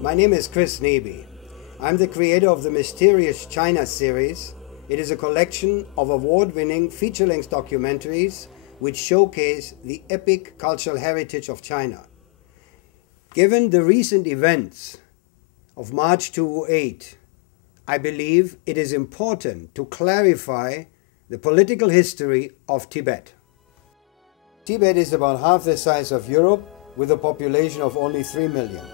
My name is Chris Nebe. I'm the creator of the Mysterious China series. It is a collection of award-winning feature-length documentaries which showcase the epic cultural heritage of China. Given the recent events of March 2008, I believe it is important to clarify the political history of Tibet. Tibet is about half the size of Europe with a population of only 3 million.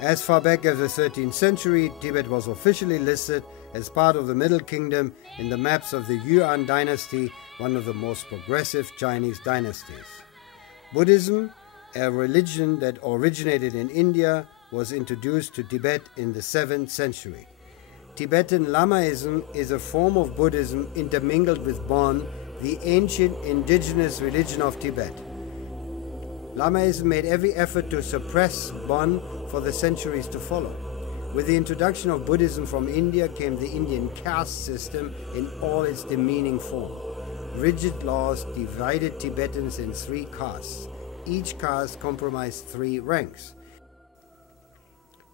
As far back as the 13th century, Tibet was officially listed as part of the Middle Kingdom in the maps of the Yuan dynasty, one of the most progressive Chinese dynasties. Buddhism, a religion that originated in India, was introduced to Tibet in the 7th century. Tibetan Lamaism is a form of Buddhism intermingled with Bon, the ancient indigenous religion of Tibet. Lamaism made every effort to suppress Bon for the centuries to follow. With the introduction of Buddhism from India came the Indian caste system in all its demeaning form. Rigid laws divided Tibetans in 3 castes. Each caste comprised 3 ranks.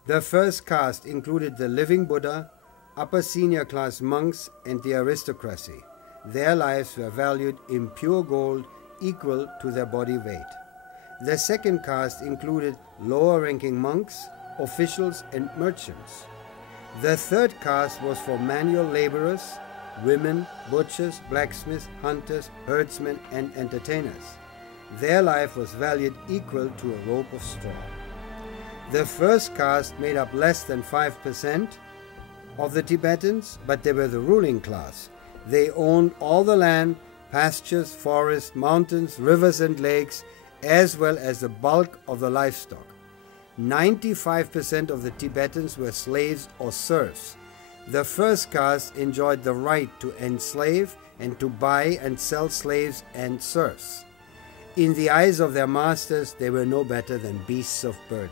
The first caste included the living Buddha, upper senior class monks, and the aristocracy. Their lives were valued in pure gold equal to their body weight. The second caste included lower-ranking monks, officials, and merchants. The third caste was for manual laborers, women, butchers, blacksmiths, hunters, herdsmen, and entertainers. Their life was valued equal to a rope of straw. The first caste made up less than 5% of the Tibetans, but they were the ruling class. They owned all the land, pastures, forests, mountains, rivers, and lakes, as well as the bulk of the livestock. 95% of the Tibetans were slaves or serfs. The first caste enjoyed the right to enslave and to buy and sell slaves and serfs. In the eyes of their masters, they were no better than beasts of burden.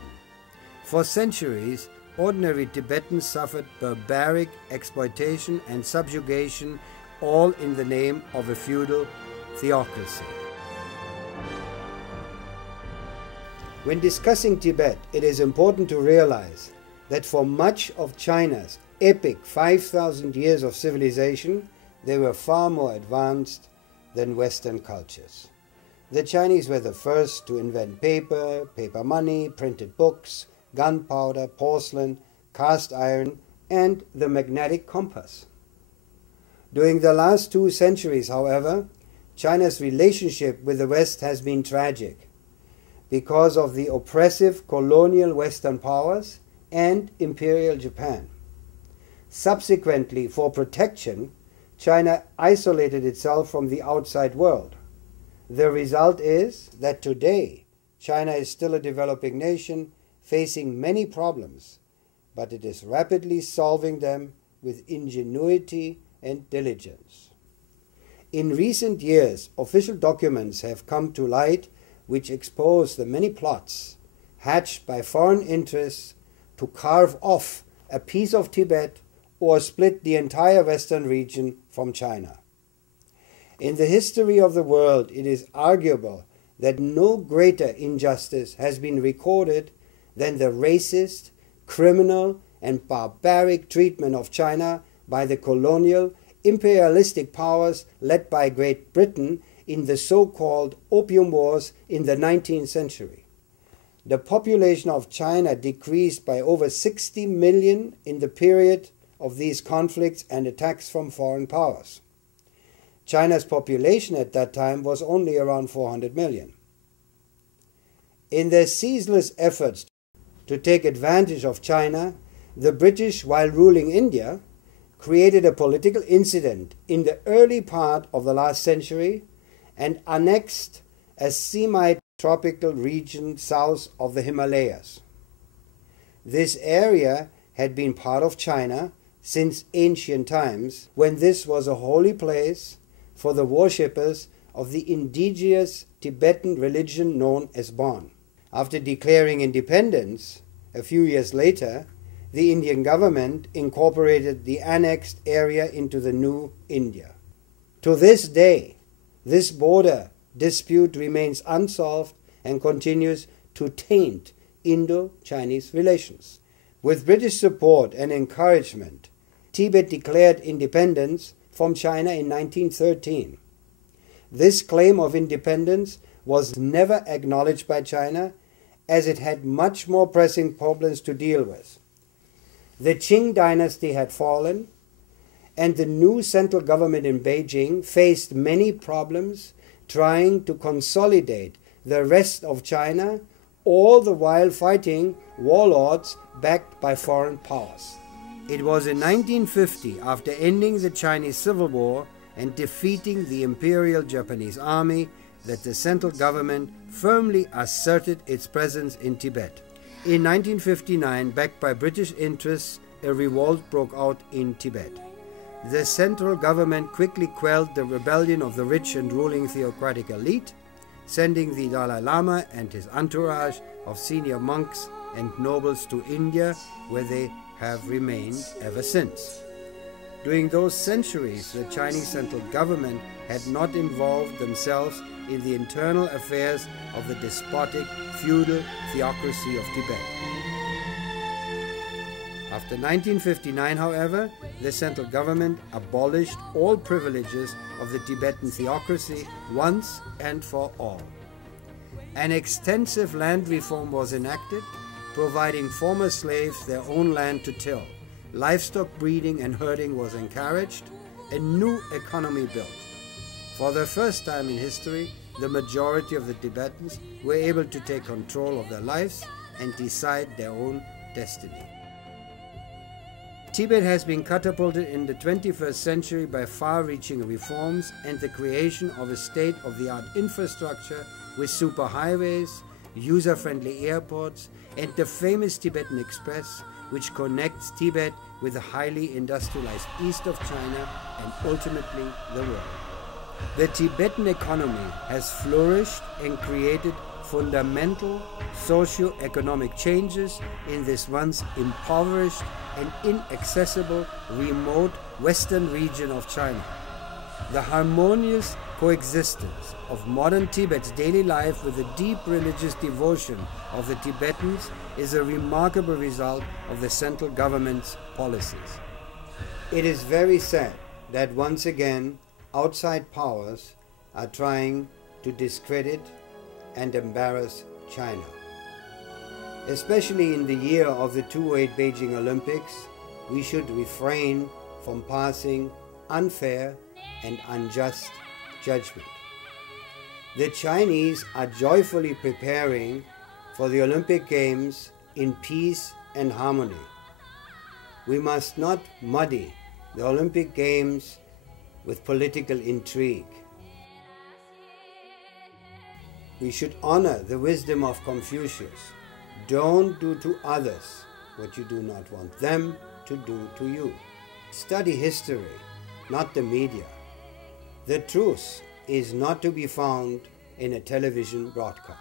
For centuries, ordinary Tibetans suffered barbaric exploitation and subjugation, all in the name of a feudal theocracy. When discussing Tibet, it is important to realize that for much of China's epic 5,000 years of civilization, they were far more advanced than Western cultures. The Chinese were the first to invent paper, paper money, printed books, gunpowder, porcelain, cast iron, and the magnetic compass. During the last 2 centuries, however, China's relationship with the West has been tragic because of the oppressive colonial Western powers and Imperial Japan. Subsequently, for protection, China isolated itself from the outside world. The result is that today, China is still a developing nation facing many problems, but it is rapidly solving them with ingenuity and diligence. In recent years, official documents have come to light which expose the many plots hatched by foreign interests to carve off a piece of Tibet or split the entire Western region from China. In the history of the world, it is arguable that no greater injustice has been recorded than the racist, criminal, and barbaric treatment of China by the colonial, imperialistic powers led by Great Britain in the so-called Opium Wars in the 19th century. The population of China decreased by over 60 million in the period of these conflicts and attacks from foreign powers. China's population at that time was only around 400 million. In their ceaseless efforts to take advantage of China, the British, while ruling India, created a political incident in the early part of the last century and annexed a semi-tropical region south of the Himalayas. This area had been part of China since ancient times, when this was a holy place for the worshippers of the indigenous Tibetan religion known as Bon. After declaring independence, a few years later, the Indian government incorporated the annexed area into the new India. To this day, this border dispute remains unsolved and continues to taint Indo-Chinese relations. With British support and encouragement, Tibet declared independence from China in 1913. This claim of independence was never acknowledged by China, as it had much more pressing problems to deal with. The Qing dynasty had fallen, and the new central government in Beijing faced many problems trying to consolidate the rest of China, all the while fighting warlords backed by foreign powers. It was in 1950, after ending the Chinese Civil War and defeating the Imperial Japanese Army, that the central government firmly asserted its presence in Tibet. In 1959, backed by British interests, a revolt broke out in Tibet. The central government quickly quelled the rebellion of the rich and ruling theocratic elite, sending the Dalai Lama and his entourage of senior monks and nobles to India, where they have remained ever since. During those centuries, the Chinese central government had not involved themselves in the internal affairs of the despotic, feudal theocracy of Tibet. After 1959, however, the central government abolished all privileges of the Tibetan theocracy once and for all. An extensive land reform was enacted, providing former slaves their own land to till. Livestock breeding and herding was encouraged, a new economy built. For the first time in history, the majority of the Tibetans were able to take control of their lives and decide their own destiny. Tibet has been catapulted in the 21st century by far-reaching reforms and the creation of a state-of-the-art infrastructure with superhighways, user-friendly airports, and the famous Tibetan Express, which connects Tibet with the highly industrialized east of China and ultimately the world. The Tibetan economy has flourished and created fundamental socio-economic changes in this once impoverished and inaccessible remote western region of China. The harmonious coexistence of modern Tibet's daily life with the deep religious devotion of the Tibetans is a remarkable result of the central government's policies. It is very sad that once again outside powers are trying to discredit and embarrass China. Especially in the year of the 2008 Beijing Olympics, we should refrain from passing unfair and unjust judgment. The Chinese are joyfully preparing for the Olympic Games in peace and harmony. We must not muddy the Olympic Games with political intrigue. We should honor the wisdom of Confucius. Don't do to others what you do not want them to do to you. Study history, not the media. The truth is not to be found in a television broadcast.